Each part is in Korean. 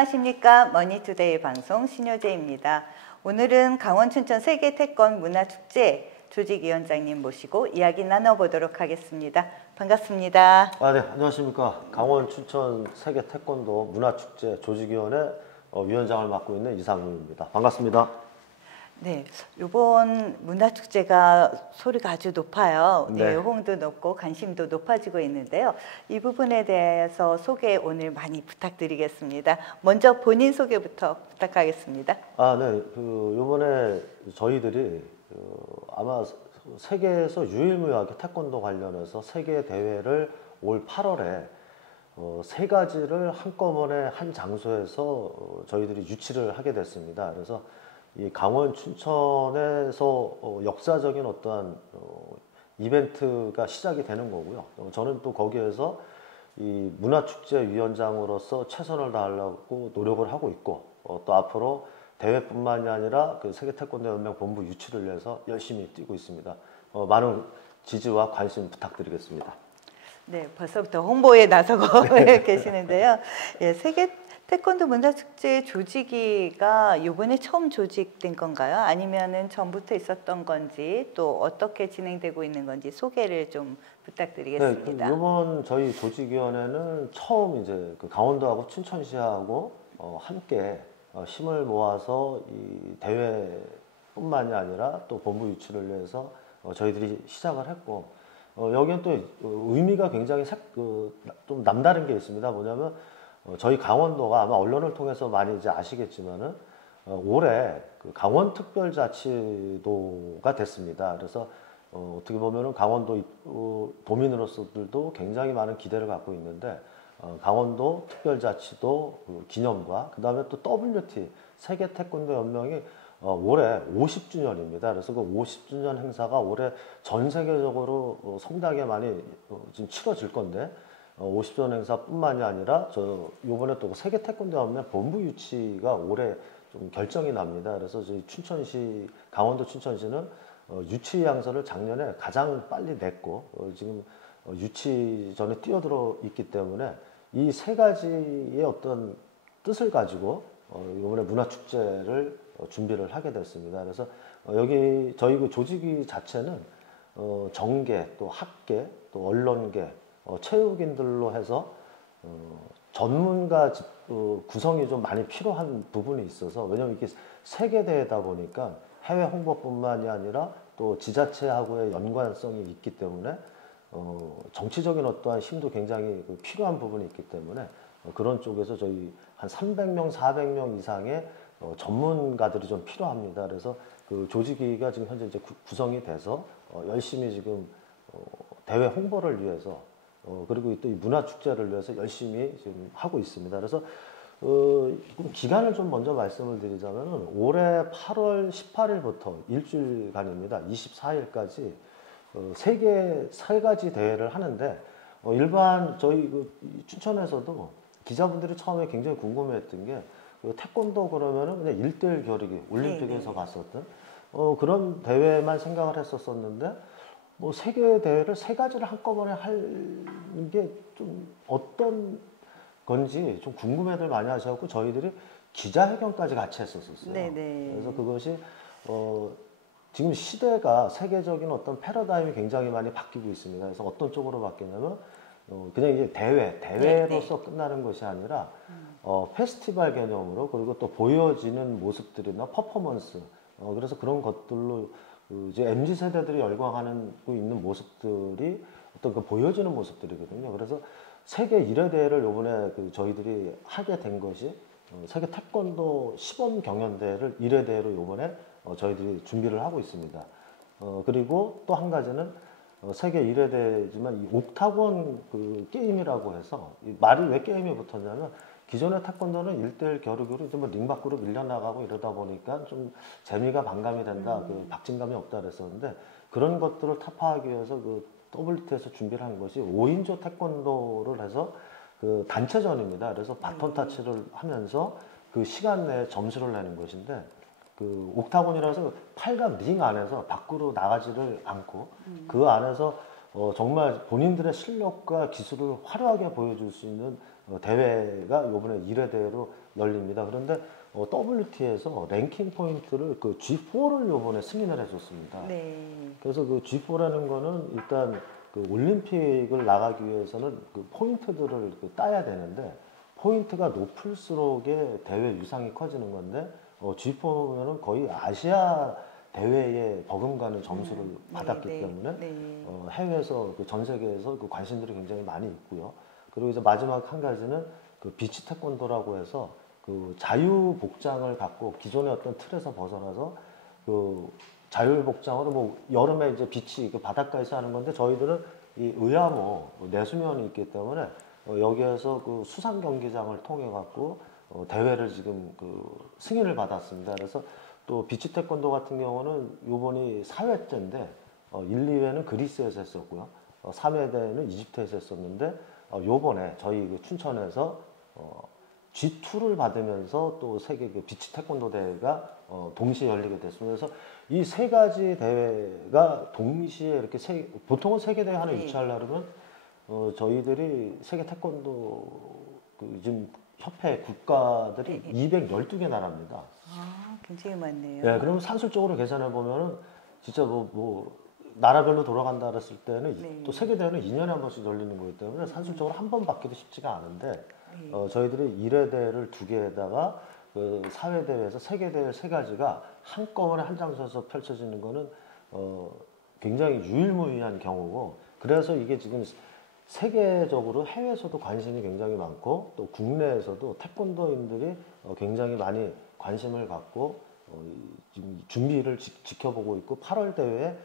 안녕하십니까. 머니투데이 방송 신효재입니다. 오늘은 강원 춘천 세계 태권 문화축제 조직위원장님 모시고 이야기 나눠보도록 하겠습니다. 반갑습니다. 네, 안녕하십니까. 강원 춘천 세계 태권도 문화축제 조직위원회 위원장을 맡고 있는 이상윤입니다. 반갑습니다. 네, 이번 문화축제가 소리가 아주 높아요. 네. 호응도 높고 관심도 높아지고 있는데요. 이 부분에 대해서 소개 오늘 많이 부탁드리겠습니다. 먼저 본인 소개부터 부탁하겠습니다. 네. 이번에 저희들이 아마 세계에서 유일무이하게 태권도 관련해서 세계 대회를 올 8월에 세 가지를 한꺼번에 한 장소에서 저희들이 유치를 하게 됐습니다. 그래서 이 강원 춘천에서 역사적인 어떠한 이벤트가 시작이 되는 거고요. 저는 또 거기에서 이 문화축제위원장으로서 최선을 다하려고 노력을 하고 있고 또 앞으로 대회뿐만이 아니라 그 세계태권도연맹 본부 유치를 위해서 열심히 뛰고 있습니다. 많은 지지와 관심 부탁드리겠습니다. 네, 벌써부터 홍보에 나서고 계시는데요. 예, 세계 태권도 문화축제 조직위가 이번에 처음 조직된 건가요? 아니면은 전부터 있었던 건지 또 어떻게 진행되고 있는 건지 소개를 좀 부탁드리겠습니다. 네, 이번 저희 조직위원회는 처음 이제 그 강원도하고 춘천시하고 함께 힘을 모아서 이 대회뿐만이 아니라 또 본부 유치를 위해서 저희들이 시작을 했고 여기는 또 의미가 굉장히 좀 남다른 게 있습니다. 뭐냐면 저희 강원도가 아마 언론을 통해서 많이 이제 아시겠지만은 올해 그 강원특별자치도가 됐습니다. 그래서 어떻게 보면은 강원도 도민으로서들도 굉장히 많은 기대를 갖고 있는데 강원도 특별자치도 기념과 그 다음에 또 WT 세계 태권도 연맹이 올해 50주년입니다. 그래서 그 50주년 행사가 올해 전 세계적으로 성대하게 많이 지금 치러질 건데 50주년 행사뿐만이 아니라 요번에 또 세계 태권도 연맹 본부 유치가 올해 좀 결정이 납니다. 그래서 저희 춘천시 강원도 춘천시는 유치 양서를 작년에 가장 빨리 냈고 지금 유치 전에 뛰어들어 있기 때문에 이 세 가지의 어떤 뜻을 가지고 이번에 문화축제를 준비를 하게 됐습니다. 그래서 여기 저희 그 조직위 자체는 정계, 또 학계, 또 언론계, 체육인들로 해서 전문가 구성이 좀 많이 필요한 부분이 있어서 왜냐하면 이게 세계 대회다 보니까 해외 홍보뿐만이 아니라 또 지자체하고의 연관성이 있기 때문에 정치적인 어떠한 힘도 굉장히 필요한 부분이 있기 때문에 그런 쪽에서 저희 한 300명, 400명 이상의 전문가들이 좀 필요합니다. 그래서 그 조직위가 지금 현재 이제 구성이 돼서 열심히 지금 대회 홍보를 위해서 그리고 또 이 문화축제를 위해서 열심히 지금 하고 있습니다. 그래서 기간을 좀 먼저 말씀을 드리자면 올해 8월 18일부터 일주일간입니다. 24일까지 세 가지 대회를 하는데 일반 저희 그 춘천에서도 기자분들이 처음에 굉장히 궁금해했던 게 태권도 그러면은 그냥 1대1 겨루기 올림픽에서 봤었던 그런 대회만 생각을 했었었는데 뭐 세계 대회를 세 가지를 한꺼번에 하는 게 좀 어떤 건지 좀 궁금해들 많이 하셔갖고 저희들이 기자회견까지 같이 했었어요. 네네. 그래서 그것이 지금 시대가 세계적인 어떤 패러다임이 굉장히 많이 바뀌고 있습니다. 그래서 어떤 쪽으로 바뀌냐면 그냥 이제 대회로서 네네. 끝나는 것이 아니라 페스티벌 개념으로 그리고 또 보여지는 모습들이나 퍼포먼스 그래서 그런 것들로 이제 MZ 세대들이 열광하고 있는 모습들이 어떤 그 보여지는 모습들이거든요. 그래서 세계 1회 대회를 이번에 저희들이 하게 된 것이 세계 태권도 시범 경연대회를 1회 대회로 이번에 저희들이 준비를 하고 있습니다. 그리고 또 한 가지는 세계 1회 대회지만 이 옥타곤 그 게임이라고 해서 이 말이 왜 게임이 붙었냐면 기존의 태권도는 1대1 겨루기로 좀 링 밖으로 밀려나가고 이러다 보니까 좀 재미가 반감이 된다, 그 박진감이 없다 그랬었는데 그런 것들을 타파하기 위해서 그 WT에서 준비를 한 것이 5인조 태권도를 해서 그 단체전입니다. 그래서 바톤 타치를 하면서 그 시간 내에 점수를 내는 것인데 그 옥타곤이라서 8강 링 안에서 밖으로 나가지를 않고 그 안에서 정말 본인들의 실력과 기술을 화려하게 보여줄 수 있는 대회가 이번에 1회 대회로 열립니다. 그런데 WT에서 랭킹 포인트를 그 G4를 이번에 승인을 해줬습니다. 네. 그래서 그 G4라는 거는 일단 그 올림픽을 나가기 위해서는 그 포인트들을 따야 되는데 포인트가 높을수록의 대회 유상이 커지는 건데 G4면은 거의 아시아 대회에 버금가는 점수를 받았기 네, 때문에 네. 해외에서 전 세계에서 그 관심들이 굉장히 많이 있고요. 그리고 이제 마지막 한 가지는 그 비치 태권도라고 해서 그 자유 복장을 갖고 기존의 어떤 틀에서 벗어나서 그 자율 복장으로 뭐 여름에 이제 비치 그 바닷가에서 하는 건데 저희들은 이 의암호 내수면이 있기 때문에 여기에서 그 수상 경기장을 통해 갖고 대회를 지금 그 승인을 받았습니다. 그래서 또 비치 태권도 같은 경우는 요번이 4회째인데 1, 2회는 그리스에서 했었고요. 3회대는 이집트에서 했었는데 요번에 저희 그 춘천에서 G2를 받으면서 또 세계 그 비치 태권도 대회가 동시에 열리게 됐습니다. 그래서 이 세 가지 대회가 동시에 이렇게 보통은 세계 대회 하나 네. 유치하려면 저희들이 세계 태권도 그 지금 협회 국가들이 네. 212개 나라입니다. 아, 굉장히 많네요. 네, 그러면 산술적으로 계산해 보면은 진짜 뭐 나라별로 돌아간다 그랬을 때는 네. 또 세계 대회는 2년에 한 번씩 열리는 거기 때문에 산술적으로 한 번 받기도 쉽지가 않은데 네. 저희들이 1회 대회를 2개에다가 그 4회 대회에서 세계 대회 3가지가 한꺼번에 한 장소에서 펼쳐지는 거는 굉장히 유일무이한 경우고 그래서 이게 지금 세계적으로 해외에서도 관심이 굉장히 많고 또 국내에서도 태권도인들이 굉장히 많이 관심을 갖고 지금 준비를 지켜보고 있고 8월 대회에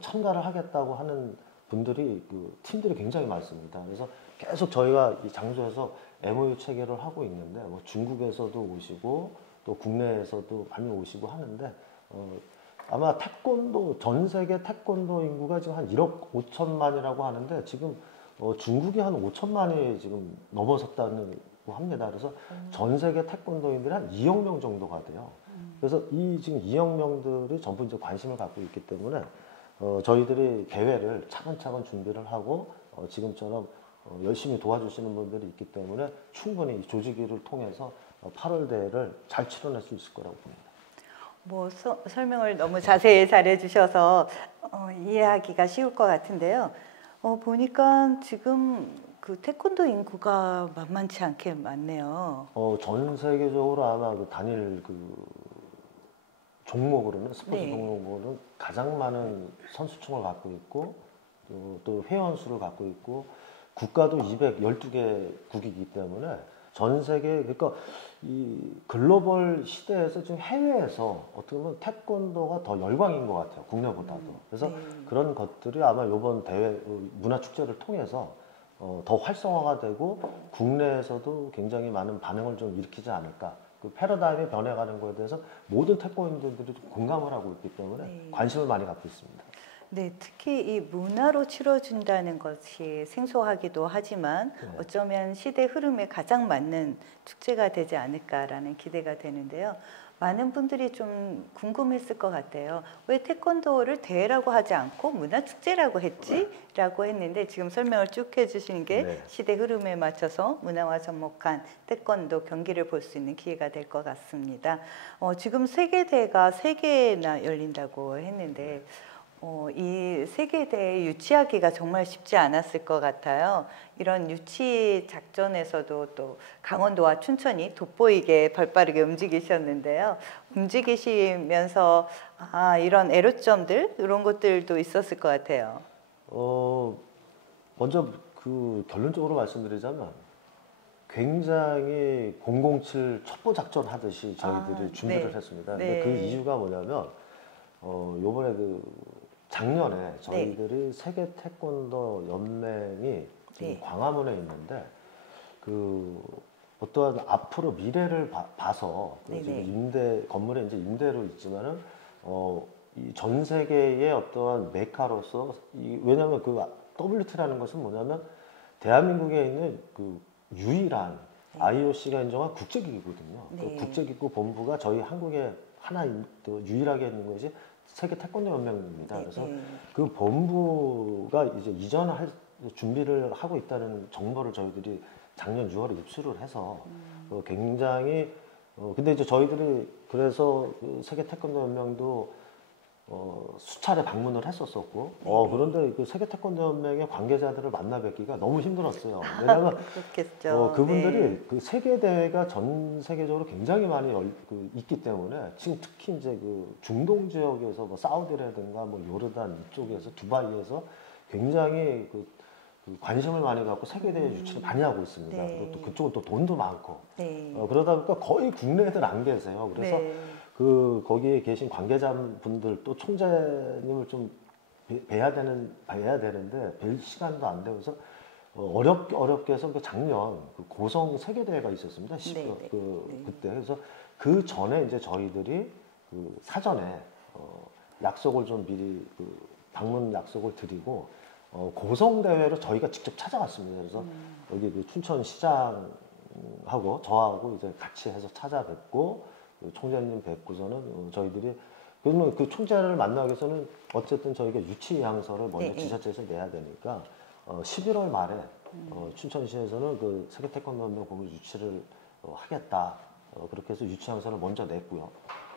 참가를 하겠다고 하는 분들이 그 팀들이 굉장히 많습니다. 그래서 계속 저희가 이 장소에서 MOU 체결을 하고 있는데 뭐 중국에서도 오시고 또 국내에서도 많이 오시고 하는데 아마 태권도 전 세계 태권도 인구가 지금 한 1억 5천만이라고 하는데 지금 중국이 한 5천만이 지금 넘어섰다고 합니다. 그래서 전 세계 태권도인들이 한 2억 명 정도가 돼요. 그래서 이 지금 2억 명들이 전부 이제 관심을 갖고 있기 때문에 저희들이 대회를 차근차근 준비를 하고 지금처럼 열심히 도와주시는 분들이 있기 때문에 충분히 이 조직위를 통해서 8월 대회를 잘 치러낼 수 있을 거라고 봅니다. 뭐 설명을 너무 자세히 잘해주셔서 이해하기가 쉬울 것 같은데요. 보니까 지금 그 태권도 인구가 만만치 않게 많네요. 전 세계적으로 아마 그 단일 그 종목으로는 스포츠 네. 종목으로는 가장 많은 선수층을 갖고 있고 또 회원 수를 갖고 있고 국가도 212개국이기 때문에 전 세계 그러니까 이 글로벌 시대에서 지금 해외에서 어떻게 보면 태권도가 더 열광인 것 같아요 국내보다도. 그래서 네. 그런 것들이 아마 이번 대회 문화 축제를 통해서 더 활성화가 되고 국내에서도 굉장히 많은 반응을 좀 일으키지 않을까. 그 패러다임이 변해가는 거에 대해서 모든 태권도인들이 공감을 하고 있기 때문에 네. 관심을 많이 갖고 있습니다. 네, 특히 이 문화로 치러준다는 것이 생소하기도 하지만 네. 어쩌면 시대 흐름에 가장 맞는 축제가 되지 않을까라는 기대가 되는데요. 많은 분들이 좀 궁금했을 것 같아요. 왜 태권도를 대회라고 하지 않고 문화축제라고 했지? 라고 했는데 지금 설명을 쭉 해주신 게 네. 시대 흐름에 맞춰서 문화와 접목한 태권도 경기를 볼 수 있는 기회가 될 것 같습니다. 지금 세계대회가 3개나 열린다고 했는데 이 세계대회 유치하기가 정말 쉽지 않았을 것 같아요. 이런 유치 작전에서도 또 강원도와 춘천이 돋보이게 발빠르게 움직이셨는데요. 움직이시면서 이런 애로점들 이런 것들도 있었을 것 같아요. 먼저 그 결론적으로 말씀드리자면 굉장히 007 첩보 작전 하듯이 저희들이 준비를 네. 했습니다. 근데 네. 그 이유가 뭐냐면 요번에 작년에 저희들이 세계 태권도 연맹이 지금 네. 광화문에 있는데 그 어떠한 앞으로 미래를 봐서 네네. 지금 건물에 이제 임대로 있지만은 이 전 세계의 어떠한 메카로서 왜냐하면 그 WT라는 것은 뭐냐면 대한민국에 있는 그 유일한 IOC가 인정한 국제기구거든요. 네. 그 국제기구 본부가 저희 한국에 하나 또 유일하게 있는 것이 세계 태권도 연맹입니다. 네, 그래서 네. 그 본부가 이제 이전할 준비를 하고 있다는 정보를 저희들이 작년 6월에 입수를 해서 굉장히 근데 이제 저희들이 그래서 그 세계 태권도 연맹도 수차례 방문을 했었었고 그런데 그 세계 태권도 연맹의 관계자들을 만나 뵙기가 너무 힘들었어요. 왜냐하면 그렇겠죠. 그분들이 네. 그 세계 대회가 전 세계적으로 굉장히 많이 있기 때문에 지금 특히 이제 그 중동 지역에서 뭐 사우디라든가 뭐 요르단 이쪽에서 두바이에서 굉장히 그 관심을 많이 갖고 세계 대회 유치를 많이 하고 있습니다. 네. 그리고 또 그쪽은 또 돈도 많고 네. 그러다 보니까 거의 국내 애들 안 계세요. 그래서 네. 그 거기에 계신 관계자분들 또 총재님을 좀 뵈야 되는데 뵐 시간도 안 되고 서 어렵게 해서 그 작년 그 고성 세계 대회가 있었습니다. 네. 그때 그래서 그 전에 이제 저희들이 그 사전에 약속을 좀 미리 그 방문 약속을 드리고 고성 대회로 저희가 직접 찾아갔습니다. 그래서 여기 그 춘천 시장하고 저하고 이제 같이 해서 찾아뵙고 그 총재님 뵙고서는 저희들이 그러면 그 총재를 만나기 위해서는 어쨌든 저희가 유치 양서를 먼저 지자체에서 내야 되니까 11월 말에 춘천시에서는 그 세계 태권도 연맹 공식 유치를 하겠다. 그렇게 해서 유치 양서를 먼저 냈고요.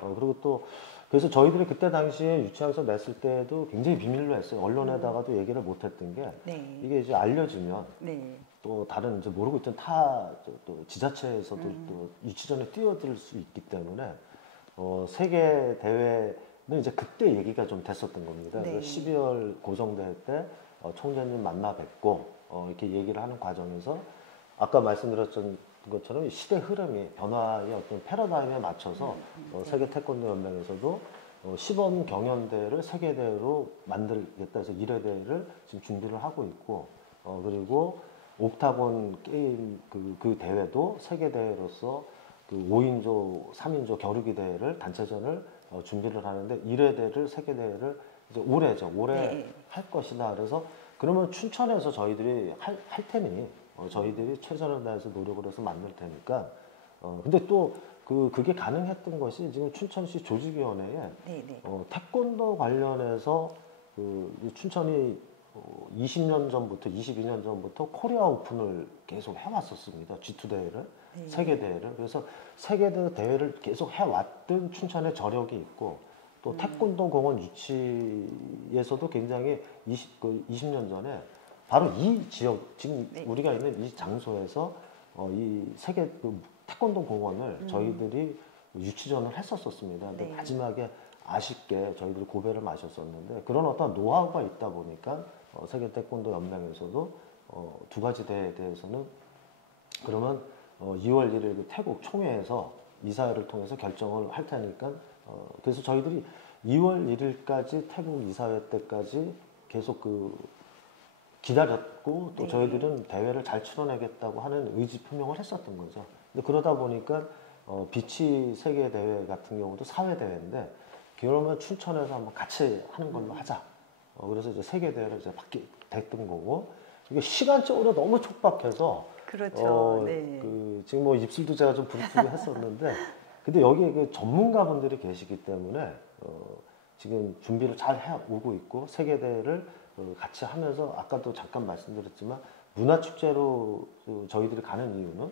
그리고 또 그래서 저희들이 그때 당시에 유치 양서 냈을 때도 굉장히 비밀로 했어요. 언론에다가도 얘기를 못 했던 게 네. 이게 이제 알려지면 네. 또 다른 이제 모르고 있던 또 지자체에서도 또 유치전에 뛰어들 수 있기 때문에 세계 대회는 이제 그때 얘기가 좀 됐었던 겁니다. 네. 그래서 12월 고성대회 때 총재님 만나 뵙고 이렇게 얘기를 하는 과정에서 아까 말씀드렸던 것처럼 시대 흐름이 변화의 어떤 패러다임에 맞춰서 세계 태권도 연맹에서도 시범 경연대회를 세계대회로 만들겠다 해서 1회 대회를 지금 준비를 하고 있고 그리고 옥타곤 게임 그 대회도 세계대회로서 그 5인조, 3인조 겨루기 대회를 단체전을 준비를 하는데 1회 대회를 세계대회를 이제 올해 할 것이다. 그래서 그러면 춘천에서 저희들이 할 테니 저희들이 최선을 다해서 노력을 해서 만들 테니까 근데 또 그게 가능했던 것이 지금 춘천시 조직위원회에 태권도 관련해서 춘천이 20년 전부터 22년 전부터 코리아 오픈을 계속 해왔었습니다. G2 대회를 세계 대회를 그래서 세계 대회를 계속 해왔던 춘천의 저력이 있고 또 태권도 공원 유치에서도 굉장히 20년 전에 바로 이 지역 지금 우리가 있는 이 장소에서 이 세계 태권도 공원을 저희들이 유치전을 했었습니다. 근데 마지막에 아쉽게 저희들이 고배를 마셨었는데 그런 어떤 노하우가 있다 보니까 세계 태권도 연맹에서도 두 가지 대회에 대해서는 그러면 2월 1일 그 태국 총회에서 이사회를 통해서 결정을 할 테니까 그래서 저희들이 2월 1일까지 태국 이사회 때까지 계속 기다렸고 또 저희들은 대회를 잘 치러내겠다고 하는 의지 표명을 했었던 거죠. 근데 그러다 보니까 비치 세계 대회 같은 경우도 사회 대회인데 그러면 춘천에서 한번 같이 하는 걸로 하자. 그래서 이제 세계 대회를 이제 받게 됐던 거고 이게 시간적으로 너무 촉박해서 그렇죠. 지금 뭐 입술도 제가 좀 부르뜨고 했었는데 근데 여기에 그 전문가분들이 계시기 때문에 지금 준비를 잘 해오고 있고 세계 대회를 같이 하면서 아까도 잠깐 말씀드렸지만 문화축제로 저희들이 가는 이유는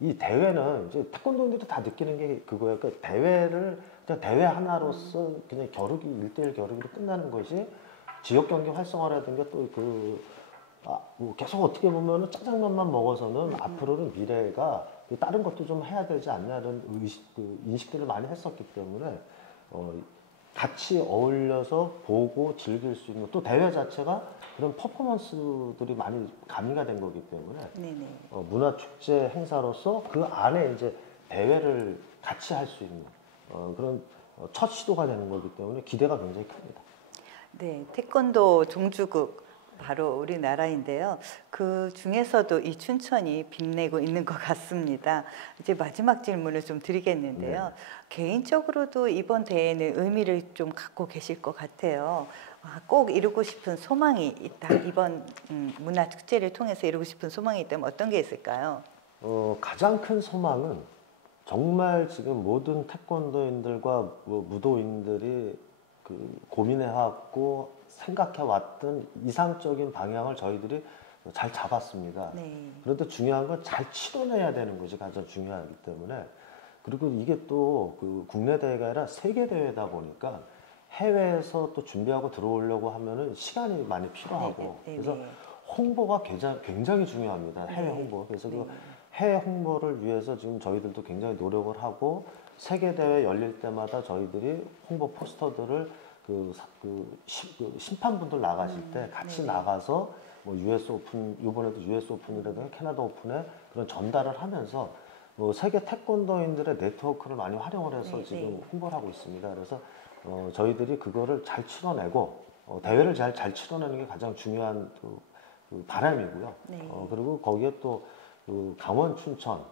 이 대회는 이제 태권도인들도 다 느끼는 게 그거예요. 그러니까 대회를 그냥 대회 하나로서 그냥 겨루기 1대1 겨루기로 끝나는 것이 지역 경기 활성화라든가 또 뭐 계속 어떻게 보면은 짜장면만 먹어서는 앞으로는 미래가 다른 것도 좀 해야 되지 않냐는 인식들을 많이 했었기 때문에 같이 어울려서 보고 즐길 수 있는 또 대회 자체가 그런 퍼포먼스들이 많이 가미가 된 거기 때문에 문화축제 행사로서 그 안에 이제 대회를 같이 할 수 있는 그런 첫 시도가 되는 거기 때문에 기대가 굉장히 큽니다. 네, 태권도 종주국 바로 우리나라인데요. 그 중에서도 이 춘천이 빛내고 있는 것 같습니다. 이제 마지막 질문을 좀 드리겠는데요. 개인적으로도 이번 대회는 의미를 좀 갖고 계실 것 같아요. 꼭 이루고 싶은 소망이 있다. 이번 문화축제를 통해서 이루고 싶은 소망이 있다면 어떤 게 있을까요? 가장 큰 소망은 정말 지금 모든 태권도인들과 무도인들이 고민해왔고 생각해왔던 이상적인 방향을 저희들이 잘 잡았습니다. 네. 그런데 중요한 건 잘 치러내야 되는 것이 가장 중요하기 때문에 그리고 이게 또 그 국내 대회가 아니라 세계 대회다 보니까 해외에서 또 준비하고 들어오려고 하면은 시간이 많이 필요하고 네, 네, 그래서 네. 홍보가 굉장히 중요합니다. 해외 네. 홍보. 그래서 네. 그 해외 홍보를 위해서 지금 저희들도 굉장히 노력을 하고 세계 대회 열릴 때마다 저희들이 홍보 포스터들을 그 심판분들 나가실 때 같이 네네. 나가서 뭐 US 오픈 이번에도 US 오픈이라든가 캐나다 오픈에 그런 전달을 하면서 뭐 세계 태권도인들의 네트워크를 많이 활용을 해서 네, 지금 네. 홍보를 하고 있습니다. 그래서 저희들이 그거를 잘 치러내고 대회를 잘 치러내는 게 가장 중요한 그 바람이고요. 네. 그리고 거기에 또 그 강원 춘천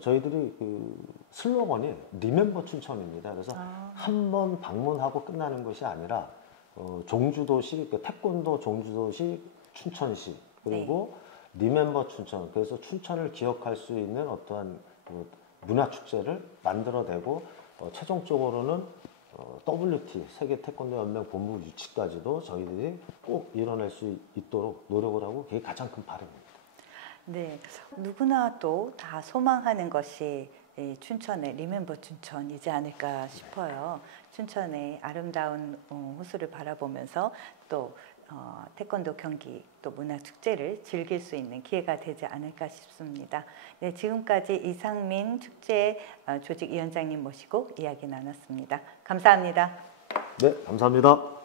저희들이 그 슬로건이 리멤버 춘천입니다. 그래서 한 번 방문하고 끝나는 것이 아니라 종주도시, 그 태권도 종주도시 춘천시 그리고 리멤버 춘천. 그래서 춘천을 기억할 수 있는 어떠한 그 문화 축제를 만들어내고 최종적으로는 WT 세계 태권도 연맹 본부 유치까지도 저희들이 꼭 이뤄낼 수 있도록 노력을 하고 그게 가장 큰 바람입니다. 네, 누구나 또 다 소망하는 것이 이 춘천의 리멤버 춘천이지 않을까 싶어요. 춘천의 아름다운 호수를 바라보면서 또 태권도 경기 또 문화 축제를 즐길 수 있는 기회가 되지 않을까 싶습니다. 네, 지금까지 이상민 축제 조직위원장님 모시고 이야기 나눴습니다. 감사합니다. 네, 감사합니다.